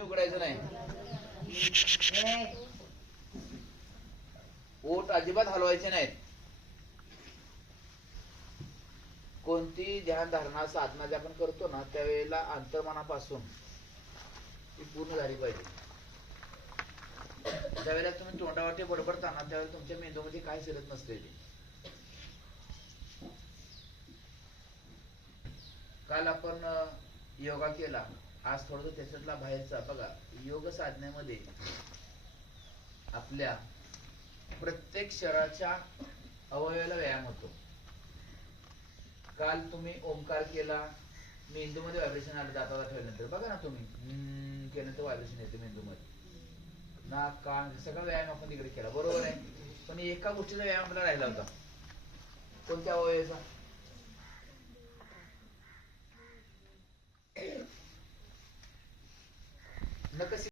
डोळ्यांनी उघडायचं नाही. ओठ अजिबात हलवायचे नाहीत. कोणती ध्यान धारणा साधना जे आपण करतो ना त्यावेळेला अंतर्मनापासून ती पूर्ण झाली पाहिजे. ज्यावेळेला तुम्ही तोंडावरती बडबडताना त्यावेळेला तुमच्या मेंदूमध्ये काय शिरत नसते. काल आपण योगा केला, आज थोडं त्याच्यातला बाहेरचा बघा. योग साधनेमध्ये आपल्या प्रत्येक शरीराच्या अवयवाला व्यायाम होतो. काल तुम्ही ओंकार केला, मेंदूमध्ये व्हायब्रेशन आलं दाताला ठेवल्यानंतर. बघा ना तुम्ही केल्यानंतर व्हायब्रेशन येते मेंदूमध्ये. नाक कान सगळा व्यायाम आपण तिकडे केला, बरोबर आहे. पण एका गोष्टीचा व्यायाम आपल्याला राहिला होता. कोणत्या अवयवाचा? नकसी